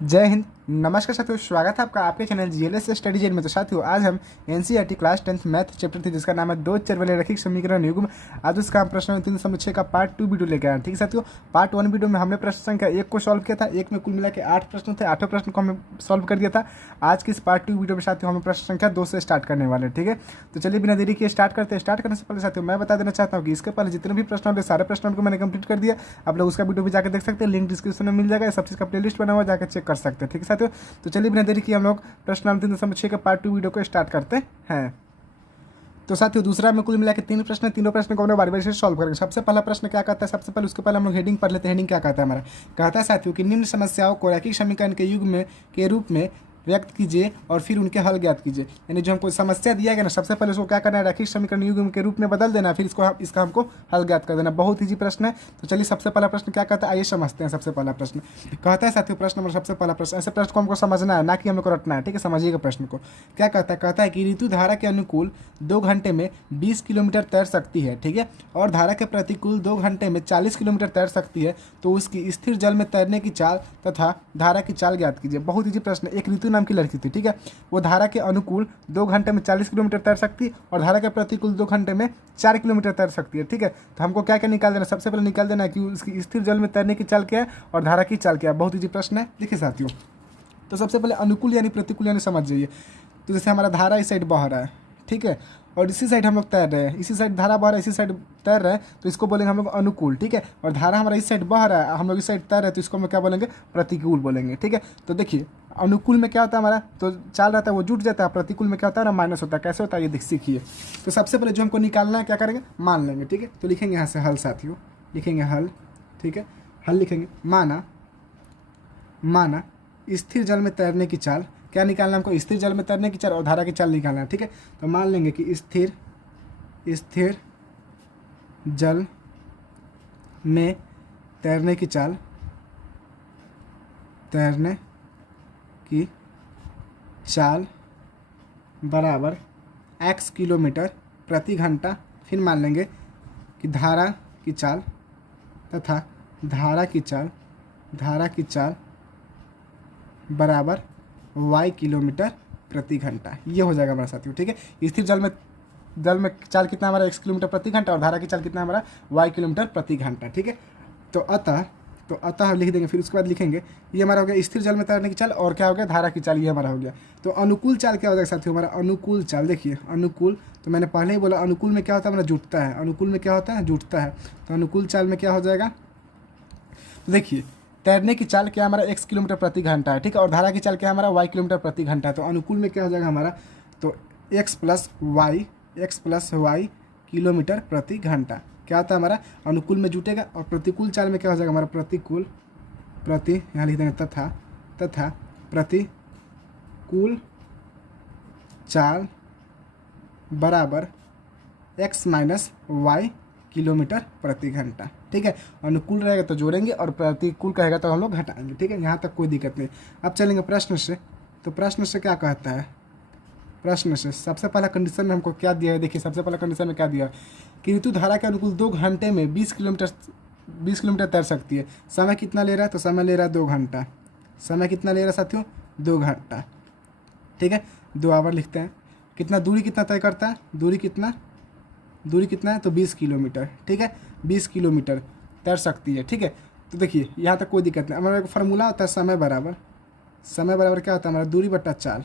जय हिंद। नमस्कार साथियों, स्वागत है आपका आपके चैनल जीएलएस स्टडी जेल में। तो साथियों, आज हम NCERT class 10th math chapter 3 जिसका नाम है दो चर वाले रैखिक समीकरण युग्म। आज उसका हम प्रश्न 306 का पार्ट 2 वीडियो लेकर आए। ठीक है साथियों, पार्ट 1 वीडियो में हमने प्रश्न संख्या 1 को सॉल्व किया था। एक में कुल मिला के 8 प्रश्न थे, 8 प्रश्न को हमने सॉल्व कर दिया था। आज की इस पार्ट 2 वीडियो में साथियों हम प्रश्न संख्या 2 से स्टार्ट करने वाले हैं। ठीक है, तो चलिए बिना देरी किए स्टार्ट करते हैं। स्टार्ट करने से पहले साथियों मैं बता देना चाहता हूँ कि इसके पहले जितने भी प्रश्न होंगे सारे प्रश्नों को मैंने कंप्लीट कर दिया। आप लोग उसका वीडियो भी जाकर देख सकते हैं, लिंक डिस्क्रिप्शन में मिल जाएगा। सब चीज़ का प्लेलिस्ट बना हुआ, जाकर चेक कर सकते हैं। ठीक है साथियों, तो चलिए बिना देरी किए हम लोग प्रश्न नंबर 306 के पार्ट 2 वीडियो को स्टार्ट करते हैं। तो साथियों, दूसरा में कुल मिला के 3 प्रश्न, तीनों प्रश्न को हम लोग बारी बारी से सॉल्व करेंगे। सबसे पहला प्रश्न क्या कहता है, सबसे पहले उसके पहले हम लोग हेडिंग पढ़ लेते हैं। हेडिंग क्या कहता है हमारा, कहता है साथियों कि निम्न समस्याओं को रैखिक समीकरण के युग में के रूप में व्यक्त कीजिए और फिर उनके हल ज्ञात कीजिए। यानी जो हमको समस्या दिया गया ना, सबसे पहले उसको क्या करना है, रैखिक समीकरण युग्म के रूप में बदल देना, फिर इसका हमको हल ज्ञात कर देना। बहुत ईजी प्रश्न है। तो चलिए सबसे पहला प्रश्न क्या कहता है, आइए समझते हैं। सबसे पहला प्रश्न कहता है साथियों, प्रश्न नंबर सबसे पहला प्रश्न, ऐसे प्रश्न को हमको समझना है, ना कि हम लोग को रटना है। ठीक है, समझिएगा प्रश्न को। क्या कहता है, कहता है कि ऋतु धारा के अनुकूल 2 घंटे में 20 किलोमीटर तैर सकती है। ठीक है, और धारा के प्रतिकूल 2 घंटे में 40 किलोमीटर तैर सकती है, तो उसकी स्थिर जल में तैरने की चाल तथा धारा की चाल ज्ञात कीजिए। बहुत ईजी प्रश्न। एक ऋतु नाम की लड़की थी। ठीक है, वो धारा के अनुकूल 2 घंटे में 40 किलोमीटर तैर सकती है और धारा के प्रतिकूल 2 घंटे में 4 किलोमीटर तैर सकती है। ठीक है, तो हमको क्या क्या निकाल देना, सबसे पहले निकाल देना है कि उसकी स्थिर जल में तैरने की चाल क्या है और धारा की चाल क्या है। बहुत ईजी प्रश्न है। देखिए साथियों, तो सबसे पहले अनुकूल यानी प्रतिकूल यानी समझ जाइए। तो जैसे हमारा धारा इस साइड बह रहा है, ठीक है, और इसी साइड हम लोग तैर रहे हैं, इसी साइड धारा बह रहा है, इसी साइड तैर रहे हैं, तो इसको बोलेंगे हम लोग अनुकूल। ठीक है, और धारा हमारा इस साइड बह रहा है, हम लोग इस साइड तैर रहे हैं, तो इसको हम क्या बोलेंगे, प्रतिकूल बोलेंगे। ठीक है, तो देखिए अनुकूल में क्या होता है हमारा, तो चाल रहता है वो जुट जाता है, प्रतिकूल में क्या होता है ना, माइनस होता है। कैसे होता है ये देख सीखिए। तो सबसे पहले जो हमको निकालना है क्या करेंगे, मान लेंगे। ठीक है, तो लिखेंगे यहाँ से हल साथियों, लिखेंगे हल। ठीक है, हल लिखेंगे, माना स्थिर जल में तैरने की चाल क्या निकालना है हमको, स्थिर जल में तैरने की चाल और धारा की चाल निकालना है। ठीक है, तो मान लेंगे कि स्थिर जल में तैरने की चाल बराबर x किलोमीटर प्रति घंटा। फिर मान लेंगे कि धारा की चाल तथा धारा की चाल बराबर y किलोमीटर प्रति घंटा। ये हो जाएगा हमारा साथियों। ठीक है, स्थिर जल में चाल कितना हमारा x किलोमीटर प्रति घंटा और धारा की चाल कितना हमारा y किलोमीटर प्रति घंटा। ठीक है, तो अतः लिख देंगे। फिर उसके बाद लिखेंगे ये हमारा हो गया स्थिर जल में तैरने की चाल, और क्या हो गया, धारा की चाल। ये हमारा हो गया। तो अनुकूल चाल क्या हो जाएगा साथियों, हमारा अनुकूल चाल। देखिए अनुकूल, तो मैंने पहले ही बोला अनुकूल में क्या होता है हमारा, जुटता है। अनुकूल में क्या होता है, जुटता है। तो अनुकूल चाल में क्या हो जाएगा, तो देखिए तैरने की चाल क्या हमारा x किलोमीटर प्रति घंटा है। ठीक है, और धारा की चाल क्या हमारा y किलोमीटर प्रति घंटा है। तो अनुकूल में क्या हो जाएगा हमारा, तो x प्लस वाई किलोमीटर प्रति घंटा क्या होता है हमारा, अनुकूल में जुटेगा। और प्रतिकूल चाल में क्या हो जाएगा हमारा, यहाँ लिख देंगे तथा प्रतिकूल चाल बराबर x माइनस वाई किलोमीटर प्रति घंटा। ठीक है, अनुकूल रहेगा तो जोड़ेंगे और प्रतिकूल कहेगा तो हम लोग घटाएंगे। ठीक है, यहाँ तक कोई दिक्कत नहीं। अब चलेंगे प्रश्न से। तो प्रश्न से क्या कहता है, प्रश्न से सबसे पहला कंडीशन में हमको क्या दिया है, देखिए सबसे पहला कंडीशन में क्या दिया है कि ऋतु धारा के अनुकूल 2 घंटे में 20 किलोमीटर तैर सकती है। समय कितना ले रहा है, तो समय ले रहा है 2 घंटा। समय कितना ले रहा है साथियों, 2 घंटा। ठीक है, 2 आवर लिखते हैं। कितना दूरी कितना तय करता है, दूरी कितना है, तो 20 किलोमीटर। ठीक है, 20 किलोमीटर तैर सकती है। ठीक है, तो देखिए यहाँ तक कोई दिक्कत नहीं। हमारा एक फार्मूला होता है समय बराबर क्या होता है हमारा, दूरी बट्टा चाल।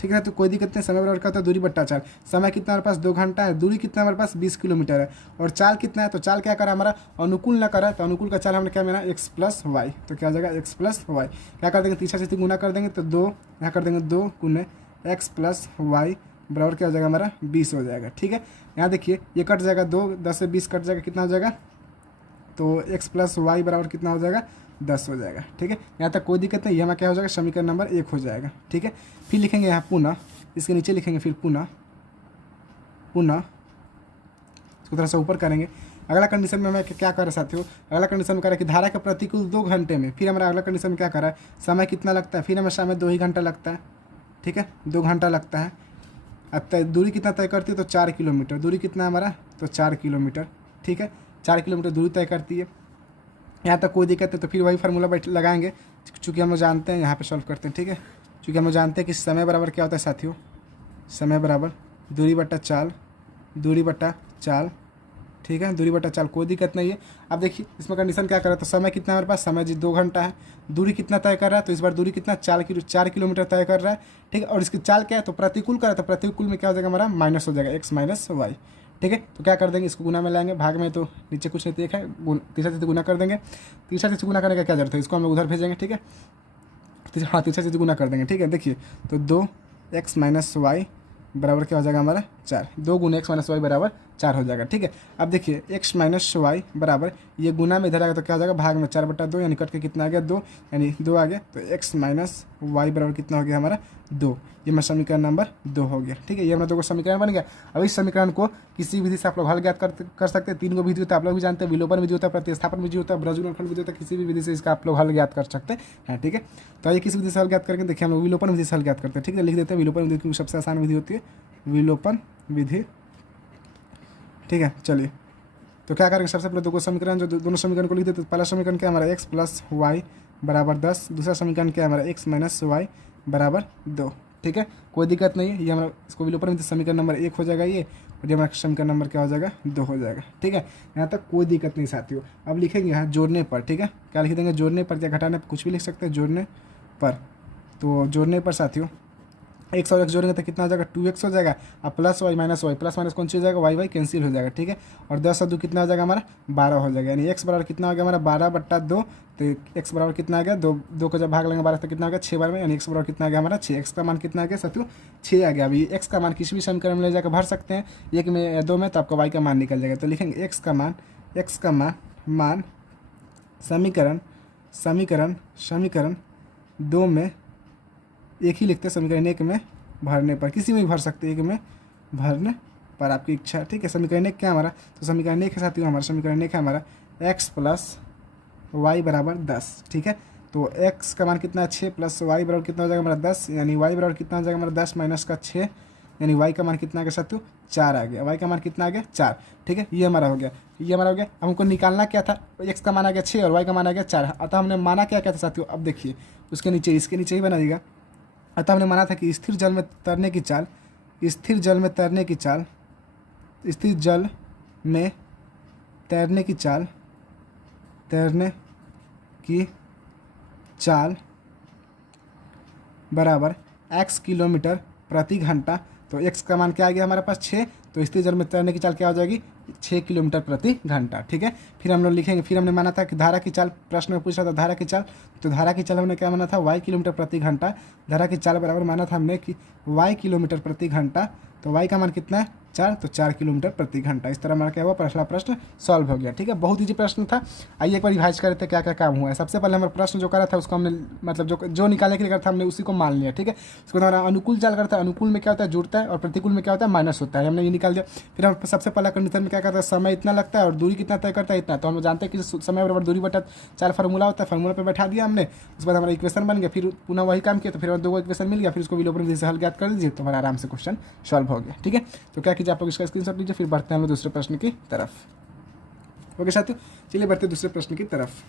ठीक है, तो कोई दिक्कत नहीं। समय बराबर क्या होता है, दूरी बट्टा चाल। समय कितना हमारे पास 2 घंटा है, दूरी कितना हमारे पास 20 किलोमीटर है, और चाल कितना है, तो चाल क्या करा हमारा, अनुकूल ना करा, तो अनुकूल का चाल हमने क्या मिला, x प्लस वाई। तो क्या हो जाएगा x प्लस वाई, क्या कर देंगे, तीसरा से गुना कर देंगे, तो 2 यहाँ कर देंगे, 2 गुने x प्लस वाई बराबर क्या हो जाएगा हमारा 20 हो जाएगा। ठीक है, यहाँ देखिए ये कट जाएगा, 2 10 से 20 कट जाएगा, कितना हो जाएगा, तो x प्लस वाई बराबर कितना हो जाएगा, 10 हो जाएगा। ठीक है, यहाँ तक कोई दिक्कत नहीं। ये हमारा क्या हो जाएगा, समीकरण नंबर 1 हो जाएगा। ठीक है, फिर लिखेंगे यहाँ पुनः, इसके नीचे लिखेंगे फिर पुनः इसको थोड़ा सा ऊपर करेंगे। अगला कंडीशन में हमें क्या कर रहा है साथियों, अगला कंडीशन में कह रहा है कि धारा का प्रतिकूल 2 घंटे में। फिर हमारा अगला कंडीशन में क्या कर रहा है, समय कितना लगता है, फिर हमें समय 2 ही घंटा लगता है। ठीक है, 2 घंटा लगता है। अब दूरी कितना तय करती है, तो 4 किलोमीटर। दूरी कितना है हमारा, तो 4 किलोमीटर। ठीक है, 4 किलोमीटर दूरी तय करती है। यहाँ तक कोई दिक्कत है तो फिर वही फार्मूला बैठ लगाएंगे, चूँकि हम लोग जानते हैं। यहाँ पे सॉल्व करते हैं, ठीक है। चूँकि हम लोग जानते हैं कि समय बराबर क्या होता है साथियों, समय बराबर दूरी बट्टा चाल, दूरी बट्टा चाल, ठीक है, दूरी बट्टा चाल, कोई दिक्कत नहीं है। अब देखिए इसमें कंडीशन क्या कर रहा है, तो समय कितना है हमारे पास, समय जी 2 घंटा है, दूरी कितना तय कर रहा है, तो इस बार दूरी कितना 4 किलोमीटर तय कर रहा है, ठीक है। और इसकी चाल क्या है, तो प्रतिकूल कर रहा है, तो प्रतिकूल में क्या हो जाएगा हमारा माइनस हो जाएगा, x माइनस वाई, ठीक है। तो क्या कर देंगे, इसको गुना में लाएंगे, भाग में तो नीचे कुछ नहीं एक है, तीसरा चीज़ गुना कर देंगे, तीसरा चीज़ गुना करने का क्या जरूरत है, इसको हम लोग उधर भेजेंगे, ठीक है। हाँ, तीसरा चीज़ गुना कर देंगे, ठीक है। देखिए तो 2x माइनस वाई बराबर क्या हो जाएगा हमारा 4, 2 गुना x माइनस वाई बराबर 4 हो जाएगा, ठीक है। अब देखिए x माइनस वाई बराबर ये गुना में इधर आएगा तो क्या हो जाएगा भाग में 4/2, यानी कट के कितना आ गया 2, यानी 2 आ गया, तो x माइनस वाई बराबर कितना हो गया हमारा 2। ये मेरा समीकरण नंबर 2 हो गया, ठीक है। ये हमारा 2 समीकरण बन गया। अब इस समीकरण को किसी विधि से आप लोग हल ज्ञात कर सकते हैं। 3 गो विधि होता है, आप लोग भी जानते हैं, विलोपन विधि होता है, प्रतिस्थापन विधि होता है, ब्रजगुणनखंड विधि होता है, किसी भी विधि से इसका आप लोग हल ज्ञात कर सकते हैं, ठीक है। तो आइए किसी विधि से हल ज्ञात करके देखिए, हम लोग विलोपन विधि से हल ज्ञात करते हैं, ठीक है। लिख देते हैं विलोपन विधि, क्योंकि सबसे आसान विधि होती है विलोपन विधि, ठीक है। चलिए तो क्या करेंगे, सबसे पहले 2 समीकरण, जो दोनों समीकरण को लिख देते हैं। पहला समीकरण क्या हमारा x प्लस वाई बराबर 10, दूसरा समीकरण क्या हमारा x माइनस वाई बराबर 2, ठीक है। कोई दिक्कत नहीं है, ये हमारा इसको विलोपन विधि समीकरण नंबर 1 हो जाएगा ये, और ये हमारा समीकरण नंबर क्या हो जाएगा 2 हो जाएगा, ठीक है। यहाँ तक कोई दिक्कत नहीं साथियों। अब लिखेंगे यहाँ जोड़ने पर, ठीक है। क्या लिख देंगे, जोड़ने पर या घटाने पर, कुछ भी लिख सकते हैं, जोड़ने पर। तो जोड़ने पर साथियों x और x जोड़ेंगे तो कितना हो जाएगा 2x हो जाएगा, और plus y minus y, plus minus कौन सी हो जाएगा, वाई वाई कैंसिल हो जाएगा, ठीक है। और 10 और 2 कितना हो जाएगा हमारा 12 हो जाएगा, यानी x बराबर कितना हो गया हमारा 12/2, तो x बराबर कितना आ गया 2 को जब भाग लेंगे 12 तो कितना आ गया 6 बार में, यानी x बराबर कितना आ गया हमारा 6। x का मान कितना आ गया साथियों 6 आ गया। अभी x का मान किसी भी समीकरण में ले जाकर भर सकते हैं, 1 में या 2 में, तो आपका y का मान निकल जाएगा। तो लिखेंगे x का मान समीकरण 2 में, एक ही लिखते हैं, समीकरण 1 में भरने पर, किसी में भी भर सकते हैं, 1 में भरने पर, आपकी इच्छा, ठीक है। समीकरण 1 क्या हमारा, तो समीकरण 1 है साथियों, हमारा समीकरण 1 है हमारा x प्लस वाई बराबर 10, ठीक है। तो x का मान कितना है 6, प्लस वाई बराबर कितना हो जाएगा हमारा 10, यानी y बराबर कितना हो जाएगा हमारा 10 माइनस का 6, यानी y का मान कितना आ गया साथियों 4 आ गया, y का मान कितना आ गया 4, ठीक है। ये हमारा हो गया, ये हमारा हो गया। हमको निकालना क्या था, x का मान आ गया 6 और y का मान आ गया 4, अतः हमने माना क्या था साथियों, अब देखिए उसके नीचे, इसके नीचे ही बनाइएगा। अतः हमने माना था कि स्थिर जल में तैरने की चाल, स्थिर जल में तैरने की चाल, स्थिर जल में तैरने की चाल, तैरने की चाल बराबर x किलोमीटर प्रति घंटा। तो x का मान क्या आ गया हमारे पास 6, तो स्थिर जल में तैरने की चाल क्या हो जाएगी 6 किलोमीटर प्रति घंटा, ठीक है। फिर हम लोग लिखेंगे, फिर हमने माना था कि धारा की चाल, प्रश्न में पूछ रहा था धारा की चाल, तो धारा की चाल हमने क्या माना था y किलोमीटर प्रति घंटा, धारा की चाल बराबर माना था हमने कि y किलोमीटर प्रति घंटा, तो y का मान कितना है 4, तो 4 किलोमीटर प्रति घंटा। इस तरह हमारा क्या हुआ, पहला प्रश्न सॉल्व हो गया, ठीक है। बहुत ईजी प्रश्न था। आइए एक बार रिवाइज कर रहे थे क्या क्या काम हुआ है। सबसे पहले हमारा प्रश्न जो करा था उसको हमने मतलब जो निकालने के लिए करा था हमने उसी को मान लिया, ठीक है। उसको हमारा अनुकूल चाल करता है, अनुकूल में क्या होता है जुड़ता है, और प्रतिकूल में क्या होता है माइनस होता है, हमने ये निकाल दिया। फिर हम सबसे पहला कंडीशन में क्या करता है, समय इतना लगता है और दूरी कितना तय करता है इतना, तो हम जानते हैं कि समय बराबर दूरी बटा 4 फार्मूला होता है, फार्मूला पर बैठा दिया हमने। उसके बाद हमारा इक्वेशन बन गया, फिर पुनः वही काम किया, तो फिर 2 इक्वेशन मिल गया, फिर उसको विलोपन विधि से हल ज्ञात कर दीजिए, तो हमारा आराम से क्वेश्चन सॉल्व हो गया, ठीक है। तो क्या कीजिए आप लोग इसका स्क्रीनशॉट लीजिए, फिर बढ़ते हैं हम लोग दूसरे प्रश्न की तरफ। ओके साथियों, चलिए बढ़ते हैं दूसरे प्रश्न की तरफ।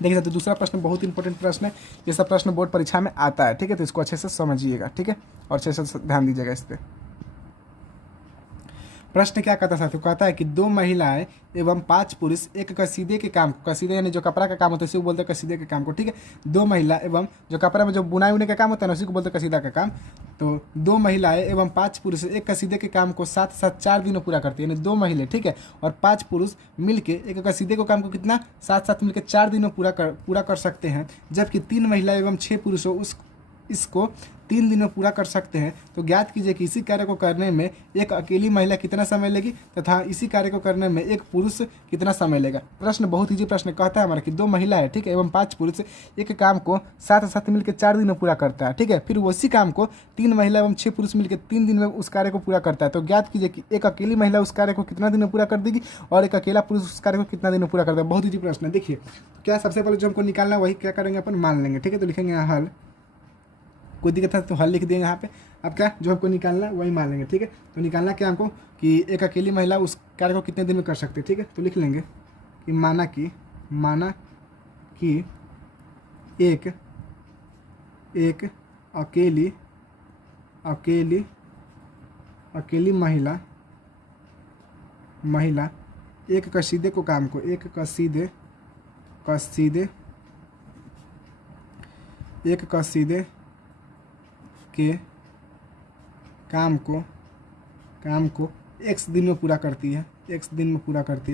देखिए साथियों, दूसरा प्रश्न बहुत इंपॉर्टेंट प्रश्न है, ये सब प्रश्न बोर्ड परीक्षा में आता है, ठीक है। तो इसको अच्छे से समझिएगा, ठीक है, और अच्छे से ध्यान दीजिएगा इस पर। प्रश्न क्या कहता है साथियों, कहता है कि 2 महिलाएं एवं 5 पुरुष एक कसीदे के काम को, कसीदे यानी जो कपड़ा का काम होता है इसी को बोलते हैं कसीदे के काम को, ठीक है। 2 महिला एवं जो कपड़ा में जो बुनाई उनाई का काम होता है ना उसी को बोलते हैं कसीदा का काम। तो 2 महिलाएं एवं 5 पुरुष एक कसीदे के काम को साथ साथ 4 दिन में पूरा करते हैं, यानी 2 महिलाएं, ठीक है, और 5 पुरुष मिलके एक कसीदे को काम को कितना साथ साथ मिलकर 4 दिन में पूरा कर सकते हैं, जबकि 3 महिला एवं 6 पुरुषों इसको 3 दिन में पूरा कर सकते हैं। तो ज्ञात कीजिए कि इसी कार्य को करने में एक अकेली महिला कितना समय लेगी तथा इसी कार्य को करने में एक पुरुष कितना समय लेगा। प्रश्न बहुत ईजी प्रश्न कहता है हमारा कि 2 महिला है, ठीक है, एवं 5 पुरुष एक काम को साथ साथ मिलकर 4 दिन में पूरा करता है, ठीक है। फिर उसी काम को 3 महिला एवं 6 पुरुष मिलकर 3 दिन में उस कार्य को पूरा करता है। तो ज्ञात कीजिए कि एक अकेली महिला उस कार्य को कितना दिन में पूरा कर देगी और एक अकेला पुरुष उस कार्य को कितना दिन में पूरा करता है। बहुत ईजी प्रश्न है। देखिए क्या सबसे पहले जो हमको निकालना है वही क्या करेंगे अपन मान लेंगे, ठीक है। तो लिखेंगे यहाँ हल, कोई दिक्कत है तो हल लिख देंगे यहाँ पे। अब क्या जो हमको निकालना है वही मान लेंगे, ठीक है। तो निकालना क्या हमको कि एक अकेली महिला उस कार्य को कितने दिन में कर सकते हैं। ठीक है, तो लिख लेंगे कि माना कि एक अकेली महिला एक कसीदे को काम को एक कसीदे के काम को x दिन में पूरा करती है, x दिन में पूरा करती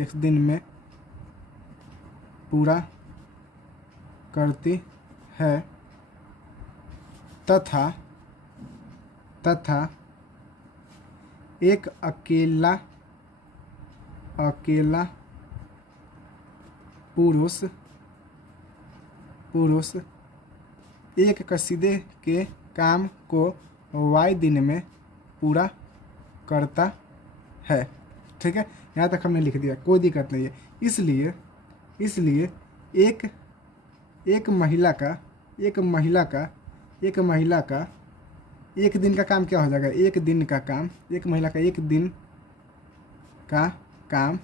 है तथा एक अकेला पुरुष एक कसीदे के काम को y दिन में पूरा करता है। ठीक है, यहाँ तक हमने लिख दिया, कोई दिक्कत नहीं है। इसलिए एक महिला का एक दिन का काम क्या हो जाएगा, एक दिन का काम, एक महिला का एक दिन का काम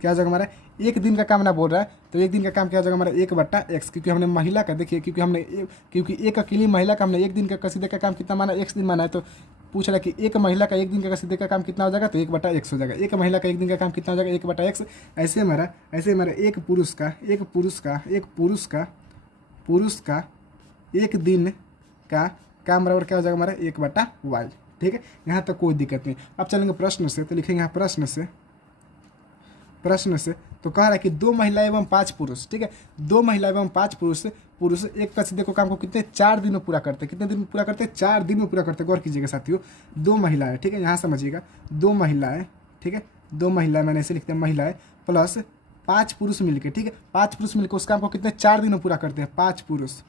क्या हो जाएगा हमारा, एक दिन का काम ना बोल रहा है, तो एक दिन का काम क्या हो जाएगा हमारा 1/x, क्योंकि हमने महिला का देखिए, क्योंकि एक अकेली महिला का हमने एक दिन का कसीदे का काम कितना माना, x दिन माना है, तो पूछ रहा है कि एक महिला का एक दिन का कसीदे का काम कितना हो जाएगा, तो 1/x हो जाएगा। एक महिला का एक दिन का काम कितना हो जाएगा, 1/x। ऐसे हमारा एक पुरुष का एक दिन का काम बराबर क्या हो जाएगा हमारा 1/y। ठीक है, यहाँ तक कोई दिक्कत नहीं। अब चलेंगे प्रश्न से, तो लिखेंगे यहाँ प्रश्न से तो कह रहा है कि 2 महिला एवं 5 पुरुष। ठीक है, 2 महिला एवं 5 पुरुष एक कसीदे को काम को कितने 4 दिन में पूरा करते हैं। कितने दिन में पूरा करते हैं, 4 दिन में पूरा करते हैं। गौर कीजिएगा साथियों, 2 महिलाएं, ठीक है, यहाँ समझिएगा, 2 महिलाएं, ठीक है, 2 महिलाएं, मैंने ऐसे लिखते हैं महिलाएं प्लस 5 पुरुष मिलकर, ठीक है, 5 पुरुष मिलकर उस काम को कितने 4 दिन में पूरा करते हैं, 5 पुरुष।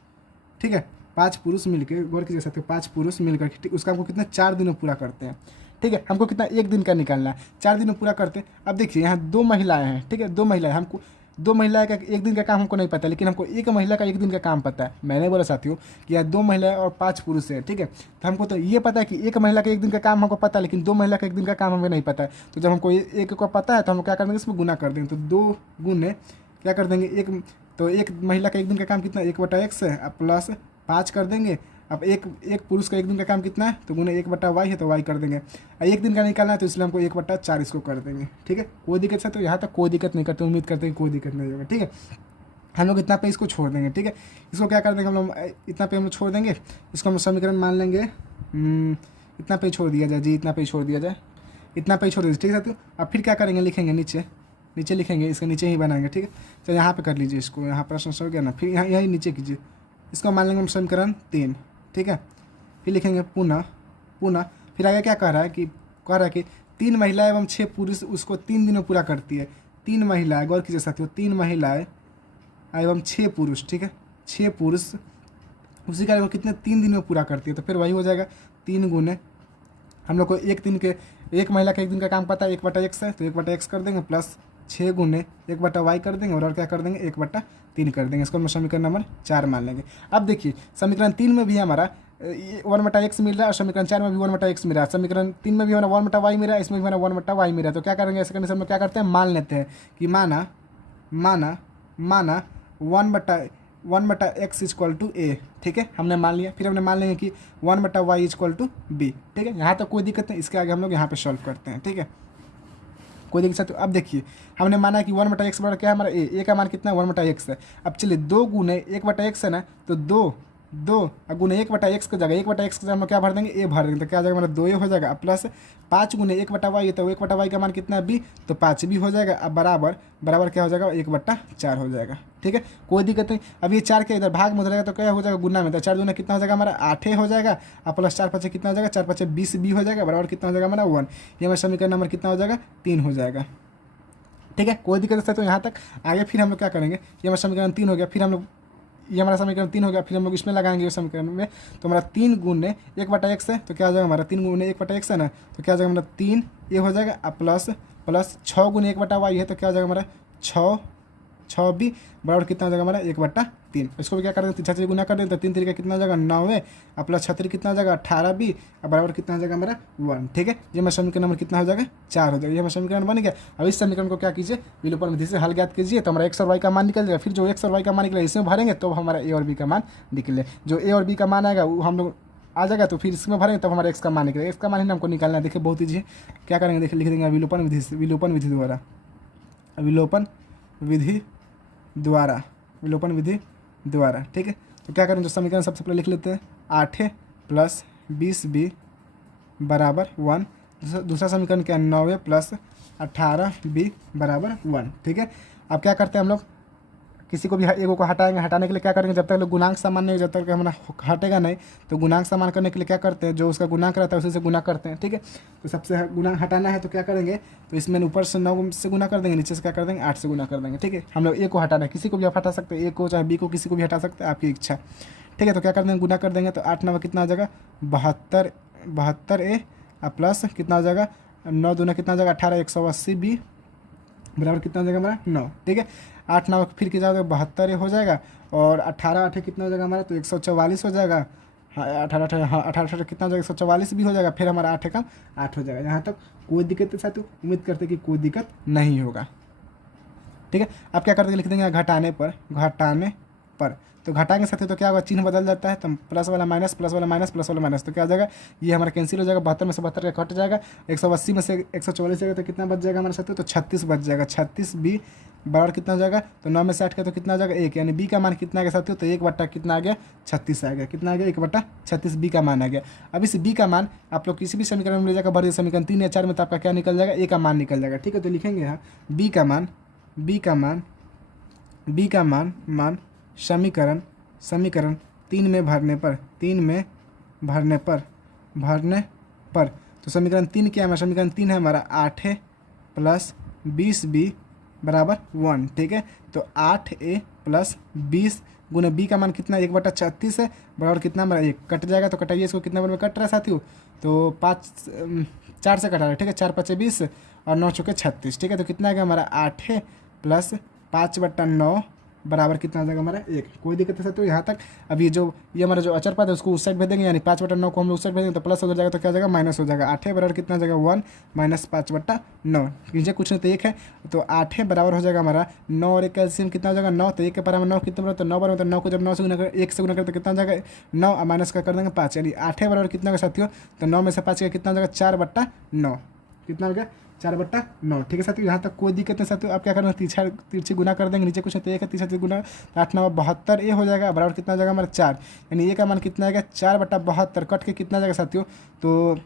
ठीक है, 5 पुरुष मिलकर, गौर कीजिए साथियों, 5 पुरुष मिलकर ठीक उस काम को कितने 4 दिन में पूरा करते हैं। ठीक है, हमको कितना 1 दिन का निकालना है, 4 दिन में पूरा करते हैं। अब देखिए यहाँ 2 महिलाएं हैं। ठीक है, 2 महिलाएं, हमको 2 महिलाएं का 1 दिन का काम हमको नहीं पता, लेकिन हमको एक महिला का 1 दिन का काम पता है। मैंने बोला साथियों कि यहाँ 2 महिलाएं और 5 पुरुष है। ठीक है, तो हमको तो ये पता है कि एक महिला का 1 दिन का काम हमको पता है, लेकिन 2 महिला का 1 दिन का काम हमें नहीं पता है। तो जब हमको एक को पता है तो हम क्या कर देंगे, इसमें गुना कर देंगे। तो 2 गुने क्या कर देंगे, एक महिला का 1 दिन का काम कितना 1/x है, अब प्लस 5 कर देंगे। अब एक पुरुष का 1 दिन का काम कितना है, तो गुने 1/y है, तो y कर देंगे। 1 दिन का निकालना है, तो इसलिए हमको 1/4 इसको कर देंगे। ठीक है, कोई दिक्कत से, तो यहाँ तक कोई दिक्कत नहीं करते, उम्मीद करते हैं कोई दिक्कत नहीं होगा। ठीक है, हम लोग इतना पे इसको छोड़ देंगे। ठीक है, इसको क्या कर देंगे हम लोग, इतना पे हम लोग छोड़ देंगे, इसको हम समीकरण मान लेंगे, इतना पे छोड़ दिया जाए जी, इतना पे छोड़ दिया जाए, इतना पे छोड़ दीजिए। ठीक है साथियों, अब फिर क्या करेंगे, लिखेंगे नीचे लिखेंगे, इसके नीचे ही बनाएंगे। ठीक है, तो यहाँ पे कर लीजिए इसको, यहाँ प्रश्न हो गया ना, फिर यहाँ यही नीचे कीजिए, इसको मान लेंगे हम समीकरण 3। ठीक है, फिर लिखेंगे पुनः फिर आगे क्या कह रहा है कि 3 महिलाएं एवं 6 पुरुष उसको 3 दिन में पूरा करती है। 3 महिलाएं, गौर कीजिए साथियों, 3 महिलाएं एवं 6 पुरुष, ठीक है, 6 पुरुष उसी कार्य को कितने 3 दिन में पूरा करती है। तो फिर वही हो जाएगा 3 गुने, हम लोग को एक महिला का 1 दिन का काम पता है 1/x है, तो 1/x कर देंगे प्लस 6 गुने 1/y कर देंगे, और क्या कर देंगे 1/3 कर देंगे। इसको हम समीकरण नंबर 4 मान लेंगे। अब देखिए समीकरण 3 में भी हमारा 1/x मिल रहा है, और समीकरण 4 में भी 1/x मिल रहा है। समीकरण 3 में भी हमारा 1/y मिल रहा है, इसमें भी हमारा 1/y मिल रहा है। तो क्या करेंगे, ऐसे कंडीशन में क्या करते हैं, मान लेते हैं कि माना 1/x इक्वल टू a। ठीक है, हमने मान लिया, फिर हमने मान लेंगे कि 1/y इक्वल टू b। ठीक है, यहाँ तक कोई दिक्कत नहीं, इसके आगे हम लोग यहाँ पे सॉल्व करते हैं। ठीक है, कोई दिक्कत। तो अब देखिए हमने माना कि 1/x बराबर क्या है हमारा a का मान कितना है 1/x है। अब चलिए 2 गुने 1/x है ना, तो 2 गुने 1/x की जगह 1/x की जगह हम क्या भर देंगे, a भर देंगे, तो क्या हो जाएगा हमारा 2a हो जाएगा। प्लस 5 गुने 1/y है, तो 1/y का मान कितना है b, तो 5 भी हो जाएगा। अब बराबर क्या हो जाएगा 1/4 हो जाएगा। ठीक है, कोई दिक्कत नहीं। अब ये 4 के इधर भाग में हो जाएगा, तो क्या हो जाएगा गुना में, तो 4 दूना कितना हो जाएगा हमारा 8 हो जाएगा। अब प्लस 4 5 कितना हो जाएगा, 4 5 20 भी हो जाएगा, बराबर कितना हो जाएगा हमारा 1। ये हमारा समीकरण नंबर कितना हो जाएगा 3 हो जाएगा। ठीक है, कोई दिक्कत है। तो यहाँ तक आगे फिर हम लोग क्या करेंगे, ये हमारा समीकरण 3 हो गया, फिर हम लोग ये हमारा समीकरण 3 हो गया, फिर हम लोग इसमें लगाएंगे उस समीकरण में, तो हमारा 3 गुने 1/x है, तो क्या हो जाएगा हमारा 3 गुने 1/x है ना, तो क्या हो जाएगा हमारा 3 ये हो जाएगा। अब प्लस 6 गुने 1/y है, तो क्या हो जाएगा हमारा 6 6b बराबर कितना हो जाएगा हमारा 1/3। इसको भी क्या कर देंगे, 3 से गुना कर देंगे तो 3 तरीका कितना हो जाएगा 9 और प्लस 6 कितना हो जाएगा 18b और बराबर कितना हो जाएगा हमारा 1। ठीक है, ये हमारा समीकरण नंबर कितना हो जाएगा 4 हो जाएगा। ये हमारा समीकरण बन गया। अब इस समीकरण को क्या कीजिए, विलोपन विधि से हल ज्ञात कीजिए तो हमारा x और y का मान निकल जाएगा। फिर जो x और y का मान निकलेगा इसमें भरेंगे तो हमारा a और b का मान निकले। जो a और b का मान आएगा वो हम लोग आ जाएगा तो फिर इसमें भरेंगे तब हमारा x का मान निकलेगा। x का मान ही हमको निकालना है। देखिए बहुत ईजी है, क्या करेंगे देखिए, लिख देंगे विलोपन विधि से, विलोपन विधि द्वारा, विलोपन विधि द्वारा, विलोपन विधि द्वारा। ठीक है, तो क्या करेंगे, जो समीकरण सबसे पहले लिख लेते हैं 8 प्लस 20b बराबर 1। दूसरा समीकरण क्या है 9 प्लस 18b बराबर 1। ठीक है, अब क्या करते हैं हम लोग, किसी को भी एगो को हटाएंगे, हटाने के लिए क्या करेंगे, जब तक लोग गुणांक समान नहीं, जब तक हमारा हटेगा नहीं तो गुणांक समान करने के लिए क्या करते हैं, जो उसका गुणांक रहता है उसी से गुना करते हैं। ठीक है, तो सबसे गुणांक हटाना है तो क्या करेंगे, तो इसमें ऊपर से 9 से गुना कर देंगे, नीचे से क्या कर देंगे 8 से गुना कर देंगे। ठीक है, हम लोग ए को हटाना है, किसी को भी आप हटा सकते हैं, ए को चाहे बी को, किसी को भी हटा सकते हैं, आपकी इच्छा। ठीक है, तो क्या कर देंगे गुना कर देंगे तो 8 9 कितना हो जाएगा 72 ए प्लस कितना हो जाएगा 9 दूना कितना हो जाएगा 18 180b बराबर कितना हो जाएगा हमारा 9। ठीक है, 8 9 फिर कितना हो जाएगा 72 हो जाएगा और 18 8 कितना हो जाएगा हमारा तो 144 हो जाएगा। हाँ 18 हाँ 18 कितना हो जाएगा 144 भी हो जाएगा। फिर हमारा 8 का 8 हो जाएगा। यहाँ तक कोई दिक्कत के साथ उम्मीद करते कि कोई दिक्कत नहीं होगा। ठीक है, आप क्या करते लिख देंगे घटाने पर, घटाने पर तो घटाएंगे साथ ही तो क्या होगा चिन्ह बदल जाता है, तो प्लस वाला माइनस, प्लस वाला माइनस, प्लस वाला माइनस, तो क्या हो जाएगा ये हमारा कैंसिल हो जाएगा। 72 में से 72 का कट जाएगा, 180 में से 144 जाएगा तो कितना बच जाएगा हमारे साथ तो 36 बच जाएगा। 36b बराबर कितना हो जाएगा तो 9 में से 8 का तो कितना हो जाएगा 1, यानी b का मान कितना आ गया साथियों तो 1 कितना आ गया 36 आ गया। कितना आ गया 1/36 b का मान आ गया। अब इस b का मान आप लोग किसी भी समीकरण में ले जाकर भर, समीकरण 3 या 4 में तो आपका क्या निकल जाएगा a का मान निकल जाएगा। ठीक है, तो लिखेंगे यहाँ b का मान समीकरण 3 में भरने पर तो समीकरण 3 क्या है, समीकरण 3 है हमारा 8 प्लस 20b बराबर 1। ठीक है, तो 8a प्लस 20 गुना b का मान कितना 1/36 है बराबर कितना हमारा 1 कट जाएगा, तो कटाइए इसको कितना बार में कट रहा है साथियों तो 4 से कटा रहा है। ठीक है, 4 5 20 और 9 चौके 36। ठीक है, तो कितना आ गया हमारा 8 प्लस 5/9 बराबर कितना आ जाएगा हमारा 1। कोई दिक्कत है तो यहाँ तक। अभी जो ये हमारा जो अचर पद है उसको उस साइड भेज देंगे, यानी 5/9 को हम लोग उस साइड भेजेंगे तो प्लस हो जाएगा तो क्या हो जाएगा माइनस हो जाएगा। 8 बराबर कितना हो जाएगा 1 माइनस 5/9 नीचे कुछ नहीं तो 1 है, तो 8 बराबर हो जाएगा हमारा 9 और 1 का एलसीएम कितना हो जाएगा 9, तो 1 के बराबर 9 कितना बराबर तो 9 बराबर, तो 9 को जब 9 से गुना कर 1 से गुना करते तो कितना हो जाएगा 9 और माइनस का कर देंगे 5, यानी 8 बराबर कितना होगा साथियों तो 9 में से 5 का कितना हो जाएगा 4/9। कितना हो गया 4/9। ठीक है साथियों, यहाँ तक कोई दिक्कत नहीं साथियों। आप क्या करना तिरछी गुना कर देंगे, नीचे कुछ नहीं तो 1 है, तीसरा गुना तो 8 9 72 ए हो जाएगा बराबर कितना हो जाएगा हमारा 4, यानी ए का मान कितना आएगा 4/72 कट के कितना जाएगा साथियों तो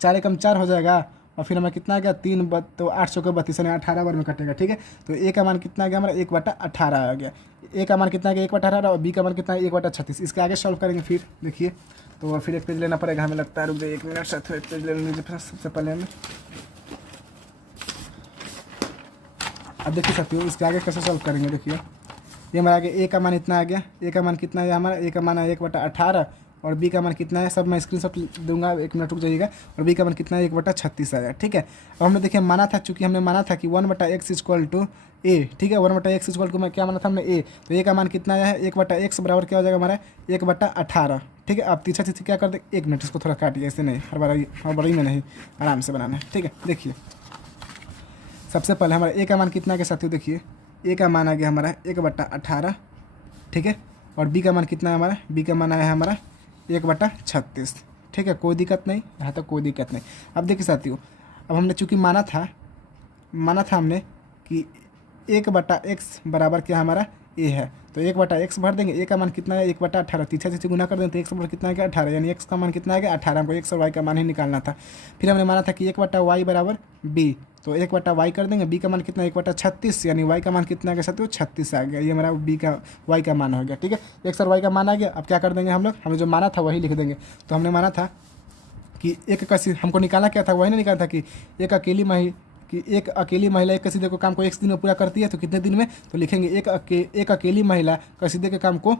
4 एकम 4 हो जाएगा और फिर हमारा कितना आ गया 3 तो 8 चौके 32 यानी 18 बार में कटेगा। ठीक है, तो ए का मान कितना आ गया हमारा 1/18 आ गया। ए का मान कितना आ गया 1/18 और बी का मान कितना है 1/36। इसके आगे सॉल्व करेंगे फिर देखिए, तो फिर एक पेज लेना पड़ेगा हमें लगता है, रुक जाइए 1 मिनट साथियों, एक पेज ले लीजिए सबसे पहले हमें। अब देखिए साथियों इसके आगे कैसे सॉल्व करेंगे, देखिए ये हमारा आगे ए का मान इतना आ गया, ए का मान कितना है हमारा, ए का मान है 1/18 और बी का मान कितना है, सब मैं स्क्रीनशॉट दूंगा 1 मिनट रुक जाइएगा, और बी का मान कितना है 1/36 आया। ठीक है, अब हमने देखिए माना था, चूंकि हमने माना था कि 1/x = a। ठीक है, 1/x = मैं क्या माना था हमने a, तो a का मान कितना आया है 1/x बराबर क्या हो जाएगा हमारा 1/18। ठीक है, आप तीसरा चीज़ क्या कर दे 1 मिनट इसको थोड़ा काटिए, ऐसे नहीं हड़बड़ी में नहीं, आराम से बनाना है। ठीक है, देखिए सबसे पहले हमारा ए का मान कितना आ गया साथियों, देखिए ए का मान आ गया हमारा 1/18। ठीक है, और बी का मान कितना है हमारा, बी का मान आया है हमारा 1/36। ठीक है, कोई दिक्कत नहीं, यहाँ तक कोई दिक्कत नहीं। अब देखिए साथियों, अब हमने चूँकि माना था हमने कि 1/x बराबर क्या हमारा ए है, तो 1/x भर देंगे। ए का मान कितना है 1/18, तीसरा चीज़ गुना कर देंगे तो x बराबर कितना है 18, यानी x का मान कितना है 18। हमको x और y का मान ही निकालना था। फिर हमने माना था कि 1/y बराबर b, तो 1/y कर देंगे। b का मान कितना है 1/36, यानी y का मान कितना आ गया साथियों 36 आ गया। ये हमारा y का मान हो गया। ठीक है, x और y का मान आ गया। अब क्या कर देंगे हम लोग, हमें जो माना था वही लिख देंगे। तो हमने माना था कि हमको निकालना क्या था, वही नहीं निकाला था कि एक अकेली महिला एक कसीदे को काम को 1 दिन में पूरा करती है, तो कितने दिन में, तो लिखेंगे एक अकेली महिला कसीदे के काम को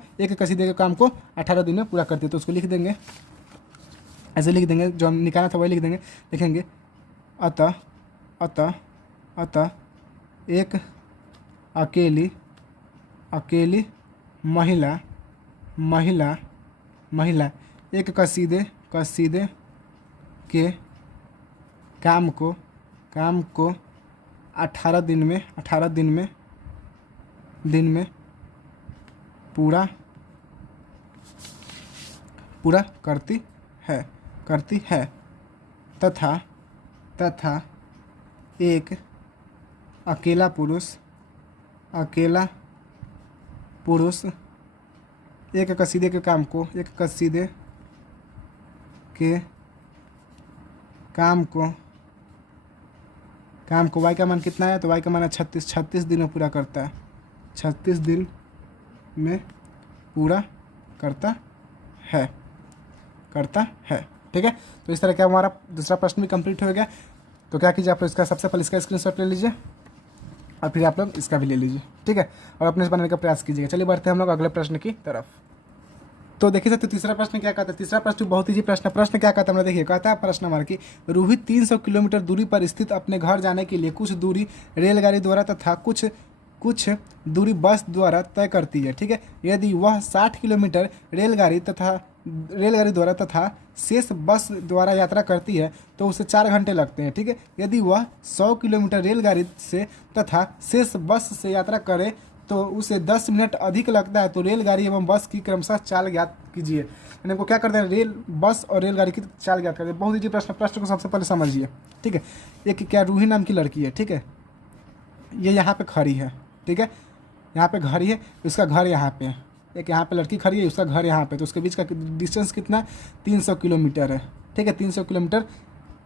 18 दिन में पूरा करती है। तो उसको लिख देंगे, ऐसे लिख देंगे, जो हम निकाला था वही लिख देंगे। लिखेंगे अतः एक अकेली अकेली महिला महिला महिला एक कसीदे के काम को 18 दिन में पूरा करती है तथा एक अकेला पुरुष एक कसीदे के काम को वाई का मान कितना है, तो वाई का मान 36 दिन में पूरा करता है, 36 दिन में पूरा करता है। ठीक है, तो इस तरह क्या हमारा दूसरा प्रश्न भी कंप्लीट हो गया। तो क्या कीजिए, आप लोग इसका सबसे पहले इसका स्क्रीनशॉट ले लीजिए और फिर आप लोग इसका भी ले लीजिए। ठीक है, और अपने से बनाने का प्रयास कीजिएगा। चलिए बढ़ते हैं हम लोग अगले प्रश्न की तरफ। तो देखिए तो तीसरा प्रश्न क्या कहता है। तीसरा प्रश्न बहुत ही प्रश्न क्या कहता है, हमने देखिए कहता है प्रश्न हमारा कि रूही 300 किलोमीटर दूरी पर स्थित अपने घर जाने के लिए कुछ दूरी रेलगाड़ी द्वारा तथा कुछ दूरी बस द्वारा तय करती है। ठीक है, यदि वह 60 किलोमीटर रेलगाड़ी द्वारा तथा शेष बस द्वारा यात्रा करती है तो उसे 4 घंटे लगते हैं। ठीक है, यदि वह 100 किलोमीटर रेलगाड़ी से तथा शेष बस से यात्रा करे तो उसे 10 मिनट अधिक लगता है। तो रेलगाड़ी एवं बस की क्रमशः चाल ज्ञात कीजिए। यानी को क्या करते हैं, बस और रेलगाड़ी की चाल ज्ञात करते हैं। बहुत ही प्रश्न को सबसे पहले समझिए। ठीक है, एक क्या रूही नाम की लड़की है। ठीक है, ये यहाँ पे खड़ी है। ठीक है, यहाँ पे घर है, उसका घर यहाँ पे है। एक यहाँ पे लड़की खड़ी है, उसका घर यहाँ पे, तो उसके बीच का डिस्टेंस कितना 300 किलोमीटर है। ठीक है, 300 किलोमीटर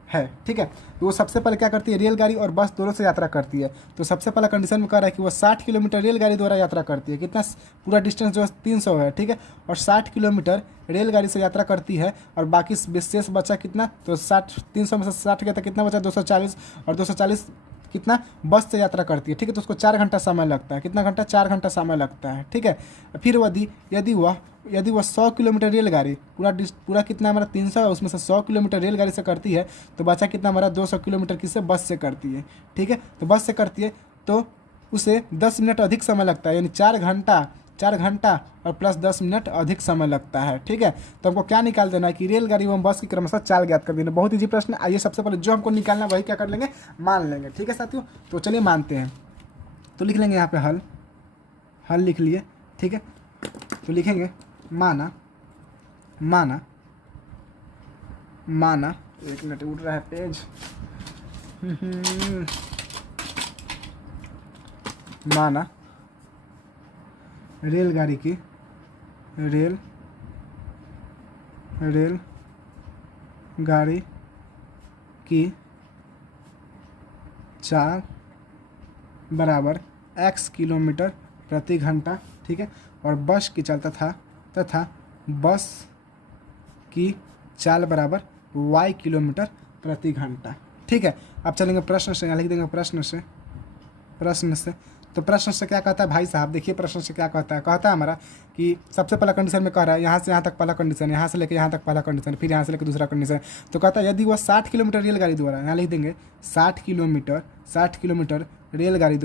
है। ठीक है, तो वो सबसे पहले क्या करती है, रेलगाड़ी और बस दोनों से यात्रा करती है। तो सबसे पहला कंडीशन में कह रहा है कि वो 60 किलोमीटर रेलगाड़ी द्वारा यात्रा करती है। कितना, पूरा डिस्टेंस जो है 300 है। ठीक है, और 60 किलोमीटर रेलगाड़ी से यात्रा करती है और बाकी शेष बचा कितना, तो 300 में से 60 गया तो कितना बचा 240, और 240 कितना बस से यात्रा करती है। ठीक है, तो उसको 4 घंटा समय लगता है। कितना घंटा, 4 घंटा समय लगता है। ठीक है, फिर यदि वह 100 किलोमीटर रेलगाड़ी पूरा कितना हमारा 300 है, उसमें से 100 किलोमीटर रेलगाड़ी से करती है तो बचा कितना हमारा 200 किलोमीटर किससे, बस से करती है। ठीक है, तो बस से करती है तो उसे 10 मिनट अधिक समय लगता है, यानी 4 घंटा और प्लस 10 मिनट अधिक समय लगता है। ठीक है, तो हमको क्या निकाल देना है कि रेलगाड़ी एवं बस की क्रमशः चाल ज्ञात कर देना। बहुत ईजी प्रश्न। आइए सबसे पहले जो हमको निकालना वही क्या कर लेंगे, मान लेंगे। ठीक है साथियों, तो चलिए मानते हैं। तो लिख लेंगे यहाँ पे हल लिख लिए। ठीक है, तो लिखेंगे माना 1 मिनट उठ रहा है पेज। माना रेलगाड़ी की चाल बराबर x किलोमीटर प्रति घंटा। ठीक है, और बस की चाल तथा बस की चाल बराबर y किलोमीटर प्रति घंटा। ठीक है, अब चलेंगे प्रश्न से। यहाँ लिख देंगे प्रश्न से। तो प्रश्न से क्या कहता है भाई साहब, देखिए प्रश्न से क्या कहता है हमारा कि सबसे पहला कंडीशन में कह रहा है यहाँ से यहाँ तक पहला कंडीशन, यहाँ से लेकर यहाँ तक पहला कंडीशन, फिर यहाँ से लेकर दूसरा कंडीशन। तो कहता है यदि वह 60 किलोमीटर रेलगाड़ी द्वारा, यहाँ लिख देंगे 60 किलोमीटर रेलगाड़ी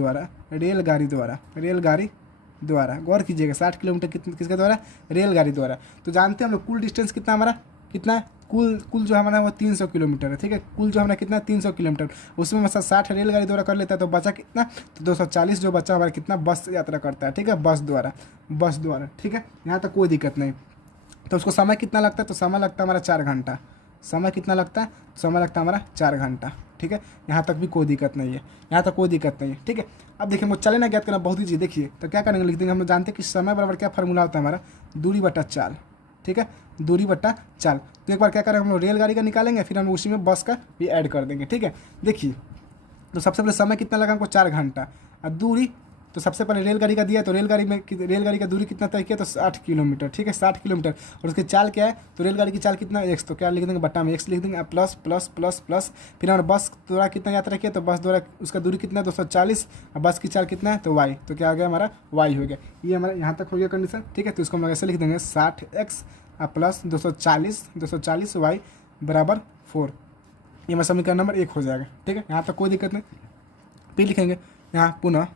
द्वारा गौर कीजिएगा, 60 किलोमीटर किसके द्वारा, रेलगाड़ी द्वारा। तो जानते हैं हम लोग कुल डिस्टेंस कितना हमारा, कितना है कुल जो हमारा वो 300 किलोमीटर है। ठीक है, कुल जो हमारा कितना 300 किलोमीटर, उसमें मतलब 60 रेलगाड़ी द्वारा कर लेता है तो बचा कितना, तो 240 जो बचा हमारा कितना बस से यात्रा करता है। ठीक है, बस द्वारा। ठीक है, यहाँ तक कोई दिक्कत नहीं। तो उसको समय कितना लगता है, तो समय लगता है हमारा 4 घंटा। समय कितना लगता है, समय लगता है हमारा 4 घंटा। ठीक है, यहाँ तक भी कोई दिक्कत नहीं है। ठीक है, अब देखिए मुझे चले ना ज्ञात करना बहुत ही चीज़। देखिए तो क्या करेंगे, लिख देंगे, हम लोग जानते हैं कि समय बराबर क्या फार्मूला होता है हमारा, दूरी बटा चाल। ठीक है, दूरी बटा चाल। तो एक बार क्या करेंगे हम लोग रेलगाड़ी का निकालेंगे, फिर हम उसी में बस का भी ऐड कर देंगे। ठीक है, देखिए तो सबसे पहले समय कितना लगा हमको 4 घंटा, और दूरी तो सबसे पहले रेलगाड़ी का दिया, तो रेलगाड़ी का दूरी कितना तय किया, तो 60 किलोमीटर। ठीक है, 60 किलोमीटर, और उसकी चाल क्या है, तो रेलगाड़ी की चाल कितना x, तो क्या लिख देंगे बट्टा में x लिख देंगे, प्लस प्लस प्लस प्लस। फिर हमारे बस द्वारा कितना यात्रा किया, तो बस द्वारा उसका दूरी कितना है 240, और बस की चाल कितना है, तो y, तो क्या हो गया हमारा y हो गया। ये हमारा यहाँ तक हो गया कंडीशन। ठीक है, तो इसको हम लोग ऐसे लिख देंगे 60x प्लस 240 y बराबर 4। ये हमारा समीकरण नंबर 1 हो जाएगा। ठीक है, यहाँ तक कोई दिक्कत नहीं। फिर लिखेंगे यहाँ पुनः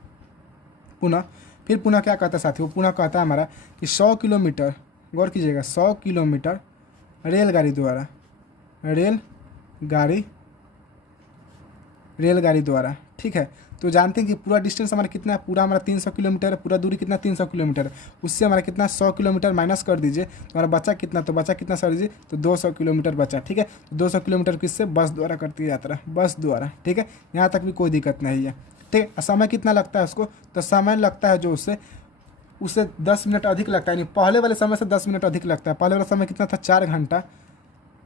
पुनः फिर पुनः क्या कहता है साथियों, पुनः कहता है हमारा कि 100 किलोमीटर, गौर कीजिएगा, 100 किलोमीटर रेलगाड़ी द्वारा, ठीक है। तो जानते हैं कि पूरा डिस्टेंस हमारा कितना है, पूरा हमारा 300 किलोमीटर है, पूरा दूरी कितना 300 किलोमीटर है, उससे हमारा कितना 100 किलोमीटर माइनस कर दीजिए तो हमारा बचा कितना, तो बचा कितना सर दीजिए, तो 200 किलोमीटर बचा, ठीक है। 200 किलोमीटर किससे, बस द्वारा करती है यात्रा, बस द्वारा, ठीक है। यहाँ तक भी कोई दिक्कत नहीं है, ठीक है। समय कितना लगता है उसको, तो समय लगता है जो उससे 10 मिनट अधिक लगता है, यानी पहले वाले समय से 10 मिनट अधिक लगता है। पहले वाला समय कितना था, 4 घंटा,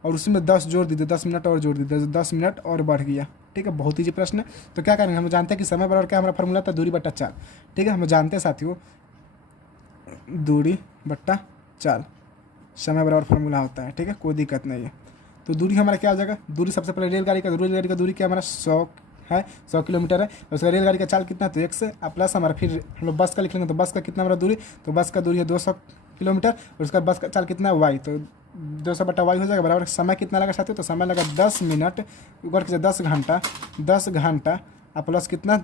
और उसमें 10 जोड़ दीजिए, 10 मिनट और जोड़ दीजिए, 10 मिनट और बढ़ गया, ठीक है। बहुत ईजी प्रश्न है। तो क्या करेंगे, हम जानते हैं कि समय बराबर क्या हमारा फॉर्मूला था, दूरी बट्टा चाल, ठीक है। हम जानते हैं साथियों दूरी बट्टा चाल समय बराबर फॉर्मूला होता है, ठीक है, कोई दिक्कत नहीं है। तो दूरी हमारा क्या हो जाएगा, दूरी सबसे पहले रेलगाड़ी का दूरी क्या हमारा 100 है, 100 किलोमीटर है। उसका रेलगाड़ी का चाल कितना, तो 1 से प्लस हमारा, फिर हम लोग बस का लिख लेंगे, तो बस का कितना हमारा दूरी, तो बस का दूरी है 200 किलोमीटर, और उसका बस का चाल कितना है वाई, तो 200 बटा वाई हो जाएगा बराबर। समय कितना लगा साथियों, तो समय लगा 10 मिनट, ऊपर कीजिए 10 घंटा प्लस कितना,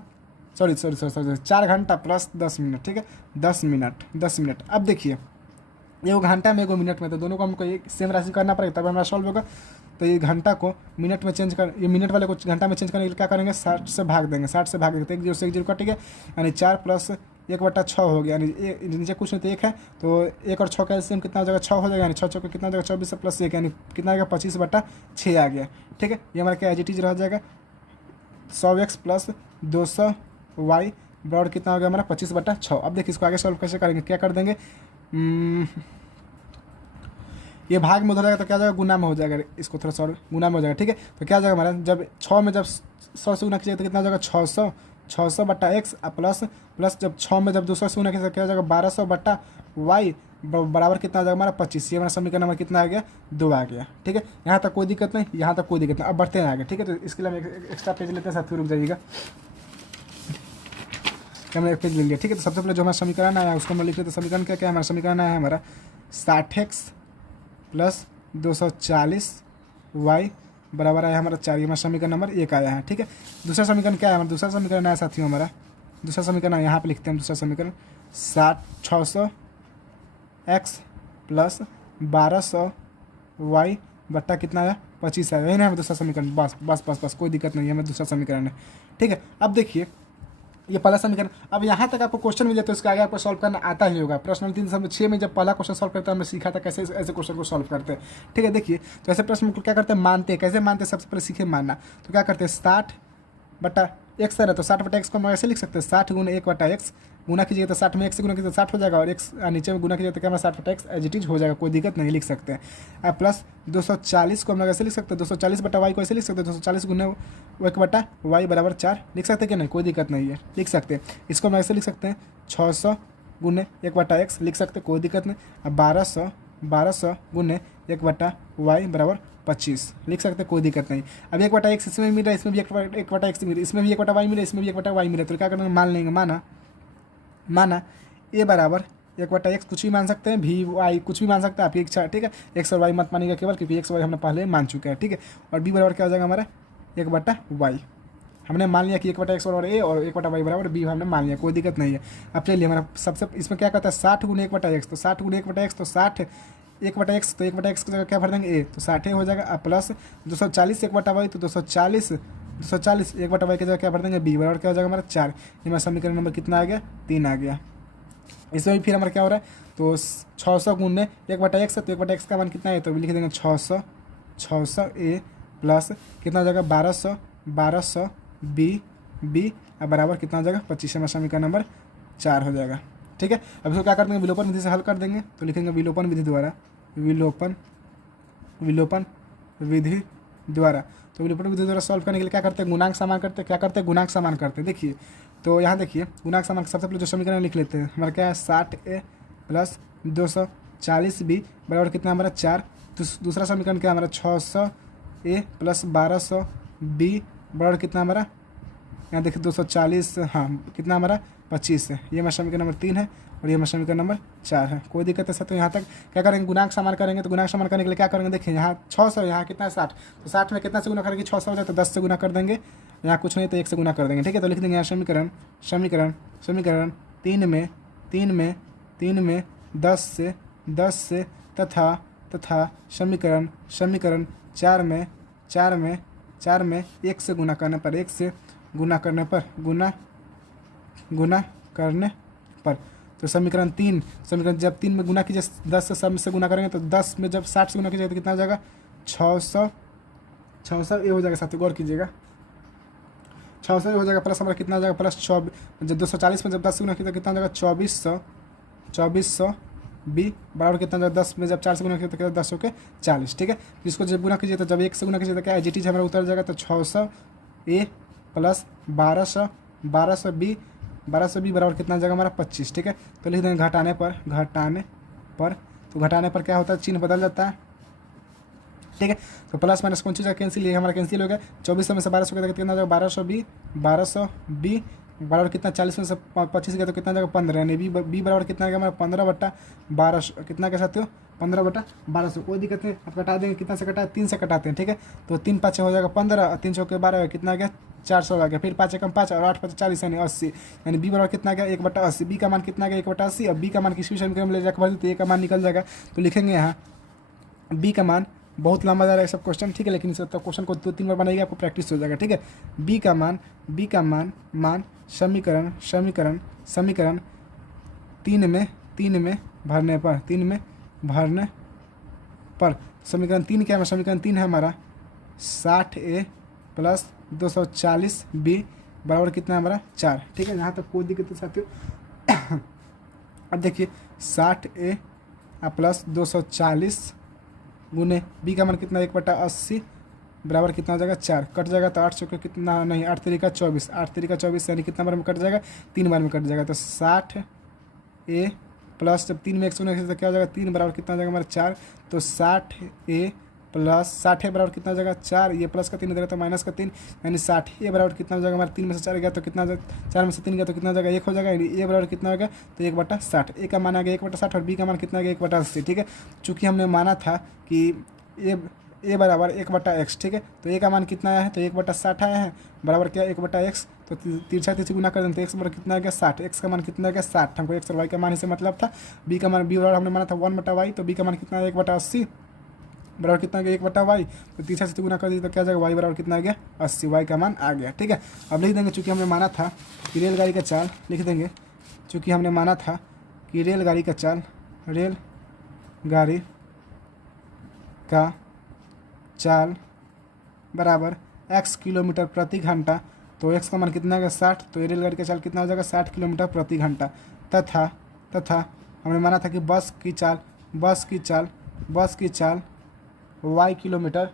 सॉरी 4 घंटा प्लस 10 मिनट, ठीक है, 10 मिनट। अब देखिए एगो घंटा में एगो मिनट में, तो दोनों को हमको एक सेम राशि करना पड़ेगा तब हमारा सॉल्व होगा। तो ये घंटा को मिनट में चेंज कर, ये मिनट वाले को घंटा में चेंज करने के लिए क्या करेंगे, 60 से भाग देंगे, 60 से भाग देंगे तो 1 0 से 1 0 कट गया, यानी 4 प्लस 1/6 हो गया, यानी नीचे कुछ नहीं तो 1 है, तो 1 और 6 का एलसीएम कितना हो जाएगा, 6 हो जाएगा, यानी 6 6 कितना हो जाएगा, 24 प्लस 1 यानी कितना आ गया, 25/6 आ गया, ठीक है। ये हमारा क्या एज इट इज रह जाएगा, 100x प्लस 200y बराबर कितना हो गया हमारा 25/6। अब देखिए इसको आगे सॉल्व कैसे करेंगे, क्या कर देंगे, ये भाग में उधर जाएगा तो क्या हो जाएगा, गुना में हो जाएगा, इसको थोड़ा सॉल्व गुना में हो जाएगा, ठीक है। तो क्या हो जाएगा हमारा, जब 6 में जब 100 से गुना कीजिएगा तो कितना हो जाएगा 600 बट्टा एक्स प्लस जब 6 में जब 200 से गुना कीजिएगा क्या हो जाएगा 1200 बट्टा वाई बराबर कितना आ जाएगा हमारा 25। ये हमारा समीकरण नंबर कितना आ गया, 2 आ गया, ठीक है। यहाँ तक कोई दिक्कत नहीं, यहाँ तक कोई दिक्कत नहीं। अब बढ़ते हैं आगे, ठीक है। तो इसके लिए हम एक्स्ट्रा पेज लेते हैं, साथ रुक जाइएगा, हमने एक पेज ले लिया, ठीक है। तो सबसे पहले जो हमारा समीकरण आया उसको हम लिख लेते हैं। समीकरण क्या क्या हमारा समीकरण आया है हमारा 60x प्लस 240 वाई बराबर आया हमारा 4, हमारा समीकरण नंबर 1 आया है, ठीक है। दूसरा समीकरण क्या है हमारा, दूसरा समीकरण आया साथियों हमारा, दूसरा समीकरण यहाँ पे लिखते हैं हम, दूसरा समीकरण 600x प्लस 1200 वाई बट्टा कितना आया 25 आया, यही ना हमें दूसरा समीकरण, बस कोई दिक्कत नहीं है, हमें दूसरा समीकरण है, ठीक है। अब देखिए ये पहला समीकरण, अब यहाँ तक आपको क्वेश्चन मिले तो इसका आगे आपको सॉल्व करना आता ही होगा। प्रश्न 306 में जब पहला क्वेश्चन सॉल्व करते हैं हमने सीखा था कैसे ऐसे क्वेश्चन को सॉल्व करते हैं, ठीक है। देखिए तो ऐसे प्रश्न को क्या करते हैं, मानते हैं, कैसे मानते हैं, सबसे पहले सीखे मानना। तो क्या करते हैं 60/x है, तो 60/x को हम ऐसे लिख सकते हैं 60 गुना 1/x, गुना कीजिए तो 60 में 1 से गुना कीजिए तो 60 हो जाएगा, और x नीचे में गुना कीजिए तो क्या हमारा 60/x एज इट इज हो जाएगा, कोई दिक्कत नहीं, लिख सकते हैं। अब प्लस 240 को हम लोग ऐसे लिख सकते हैं, 240/y को ऐसे लिख सकते हैं, 240 गुना 1/y बराबर 4 लिख सकते हैं कि नहीं, कोई दिक्कत नहीं है, लिख सकते हैं। इसको हम ऐसे लिख सकते हैं 600 गुने 1/x लिख सकते हैं, कोई दिक्कत नहीं। अब 1200 गुने 1/y बराबर 25 लिख सकते हैं, कोई दिक्कत नहीं। अब 1/x इसमें मिल रहा है, इसमें भी 1/x मिल रहा है, इसमें भी 1/y मिल रहा है, इसमें भी 1/y मिल रहा है, तो क्या करेंगे, मान लेंगे, माना ए बराबर 1/x कुछ भी मान सकते हैं, भी वाई कुछ भी मान सकते हैं, आपकी इच्छा, ठीक है। एक्स और वाई मत मानिएगा केवल, क्योंकि एक्स वाई हमने पहले मान चुके हैं, ठीक है। और बी बराबर क्या हो जाएगा हमारा 1/y, हमने मान लिया कि 1/x बराबर ए और 1/y बराबर बी हमने मान लिया, कोई दिक्कत नहीं है। अब चलिए हमारा सबसे इसमें क्या कहता है 60 गुने 1/x, तो 60 गुने 1/x तो 60 1/x, तो 1/x की जगह क्या भर देंगे ए, तो 60 हो जाएगा। अब प्लस 240 1/y, तो 240 1/y की जगह क्या भर देंगे बी बराबर क्या हो जाएगा हमारा 4। ये हमारा समीकरण नंबर कितना आ गया, 3 आ गया। इसमें भी फिर हमारा क्या हो रहा है, तो 600 गुने 1/x है, तो 1/x का मान कितना है, तो लिख देंगे 600 ए प्लस कितना हो जाएगा 1200 बी अब बराबर कितना हो जाएगा 25, हमारा समीकरण नंबर 4 हो जाएगा, ठीक है। अब इसको क्या कर देंगे, विलोपन विधि से हल कर देंगे, तो लिखेंगे विलोपन विधि द्वारा, विलोपन विधि द्वारा। तो विलोपन विधि द्वारा सॉल्व करने के लिए क्या करते हैं, गुणांक समान करते हैं, क्या करते हैं, गुणांक समान करते हैं। देखिए तो यहाँ देखिए गुणांक समान सबसे पहले जो समीकरण लिख लेते हैं, हमारा क्या है 60a प्लस 240b बराबर कितना हमारा 4। दूसरा समीकरण क्या है हमारा 600a प्लस 1200b बराबर कितना हमारा, यहाँ देखिए 240, हाँ कितना हमारा 25 है। ये हमारा समीकरण नंबर 3 है और ये हमारा समीकरण नंबर 4 है, कोई दिक्कत है सर। तो यहाँ तक क्या करेंगे, गुणांक समान करेंगे, तो गुणांक समान करने के लिए क्या करेंगे, देखिए यहाँ 600, यहाँ कितना है 60, तो 60 में कितना से गुना करेंगे 600 हो जाए, तो 10 से गुना कर देंगे, यहाँ कुछ नहीं तो 1 से गुना कर देंगे, ठीक है। तो लिख देंगे यहाँ समीकरण तीन में 10 से तथा समीकरण 4 में 1 से गुना करने पर तो समीकरण 3 जब 3 में गुना कीजिए 10 से गुना करेंगे तो 10 में जब 60 से गुना कीजिएगा तो कितना हो जाएगा 600 ये हो जाएगा साथियों, गौर कीजिएगा 600 ये हो जाएगा प्लस हमारा कितना हो जाएगा प्लस 24 जब 240 में जब 10 से गुना कीजिएगा तो कितना हो जाएगा 2400 बी बराबर कितना हो जाएगा 10 में जब 4 से गुना कीजिए तो कितना 10 के 40। ठीक है, इसको जब गुना कीजिए तो जब 1 से गुना कीजिए तो क्या है जी हमारा उतर जाएगा तो 600 ए प्लस 1200 बी बराबर कितना जाएगा हमारा 25। ठीक है, तो लिख देंगे घटाने पर क्या होता है चिन्ह बदल जाता है। ठीक है, तो प्लस माइनस कौन चीज़ कैंसिल, ये हमारा कैंसिल हो गया 2400 में से 1200 का कितना जाएगा 1200 बी बराबर कितना 40 में से 25 गया तो कितना जाएगा 15 यानी बी बराबर कितना आएगा हमारा 15/1200 कितना कह सकते हो 15/1200। कोई दिक्कत नहीं, आप कटा देंगे कितना से कटा 3 से कटाते हैं। ठीक है, तो 3 5 हो जाएगा 15 और 3 के 12 कितना आ गया 400 आ गया, फिर 5 कम 5 और 8 5 40 यानी 80 यानी बी बराबर कितना गया 1/80। बी का मान कितना गया 1/80 और बी का मान किसी समीकरण में ले जाकर भर देते ए का मान निकल जाएगा। तो लिखेंगे यहाँ बी का मान, बहुत लंबा जा रहा है सब क्वेश्चन। ठीक है, लेकिन इस क्वेश्चन को 2-3 बार बनाइएगा आपको प्रैक्टिस हो जाएगा। ठीक है, बी का मान समीकरण 3 में भरने पर समीकरण 3 क्या है, समीकरण 3 है हमारा 60A प्लस 240B बराबर कितना है हमारा 4। ठीक है, यहाँ तक कोई दिक्कत नहीं साथियों। अब देखिए 60A प्लस 240 गुने बी का मान कितना 1/80 बराबर कितना हो जाएगा 4, कट जाएगा तो 800 का कितना नहीं 8 3 का 24 यानी कितना बार में कट जाएगा 3 बार में कट जाएगा। तो 60A प्लस जब 3 में 1 गुना तो क्या हो जाएगा 3 बराबर कितना हो जाएगा हमारा 4। तो 60A प्लस 60A बराबर कितना हो जाएगा 4, ये प्लस का 3 हो जाएगा तो माइनस का 3 यानी 60A बराबर कितना हो जाएगा हमारा 3 में से 4 गया तो कितना 4 में से 3 गया तो कितना हो जाएगा 1 हो जाएगा यानी ए बराबर कितना हो गया तो 1/60। ए का मान आ गया 1/60 और बी का मान कितना आ गया 1/80। ठीक है, चूँकि हमने माना था कि ए बराबर 1/x। ठीक है, तो ए का मान कितना आया है तो 1/60 आया है बराबर क्या 1/x। तो तिरछा गुना कर दें तो एक्स बराबर कितना आ गया 60, एक्स का मान कितना आ गया 60। हमको एक्स और वाई का मान से मतलब था। बी का मान बी बराबर हमने माना था 1/y, तो बी का मान कितना है 1/80 बराबर कितना आ गया 1/y। तो तीसरा से गुना कर दीजिए तो क्या जाएगा वाई बराबर कितना आ गया 80, वाई का मान आ गया। ठीक है, अब लिख देंगे चूँकि हमने माना था कि रेलगाड़ी का चाल, लिख देंगे चूँकि हमने माना था कि रेलगाड़ी का चाल बराबर x किलोमीटर प्रति घंटा, तो x का मान कितना है 60, तो ये रेलगाड़ी का चाल कितना हो जाएगा 60 किलोमीटर प्रति घंटा। तथा हमने माना था कि बस की चाल y किलोमीटर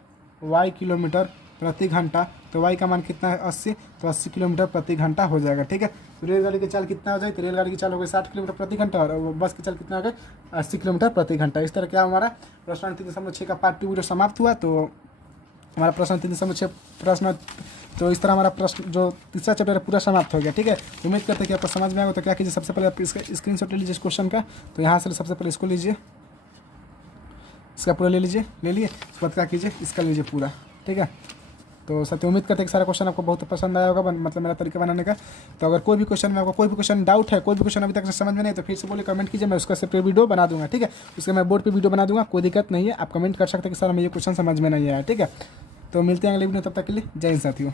प्रति घंटा, तो y का मान कितना है 80, तो 80 किलोमीटर प्रति घंटा हो जाएगा। ठीक है, तो रेलगाड़ी की चाल कितना हो जाए तो रेलगाड़ी की चाल हो गई 60 किलोमीटर प्रति घंटा और बस की चाल कितना हो गई 80 किलोमीटर प्रति घंटा। इस तरह क्या हमारा प्रश्न 3.6 का पार्ट 2 वीडियो समाप्त हुआ। तो हमारा प्रश्न 3.6 प्रश्न, तो इस तरह हमारा प्रश्न जो तीसरा चैप्टर है पूरा समाप्त हो गया। ठीक है, उम्मीद करते हैं कि आपको समझ में आएगा। तो क्या कीजिए सबसे पहले आप इसका स्क्रीनशॉट ले लीजिए इस क्वेश्चन का, तो यहाँ से सबसे पहले इसको लीजिए, इसका पूरा ले लिए उसके बाद क्या कीजिए इसका लीजिए पूरा। ठीक है, तो साथियों उम्मीद करते हैं कि सारा क्वेश्चन आपको बहुत पसंद आया होगा, मतलब मेरा तरीका बनाने का। तो अगर कोई भी क्वेश्चन में आपको कोई भी क्वेश्चन डाउट है, कोई भी क्वेश्चन अभी तक समझ में नहीं तो फिर से बोले कमेंट कीजिए, मैं उसका सेपरेट वीडियो बना दूंगा। ठीक है, उसके मैं बोर्ड पे वीडियो बना दूंगा, कोई दिक्कत नहीं है। आप कमेंट कर सकते हैं कि सर हमें ये क्वेश्चन समझ में नहीं आया। ठीक है, तो मिलते हैं अगले वीडियो, तब तक के लिए जय हिंद साथियों।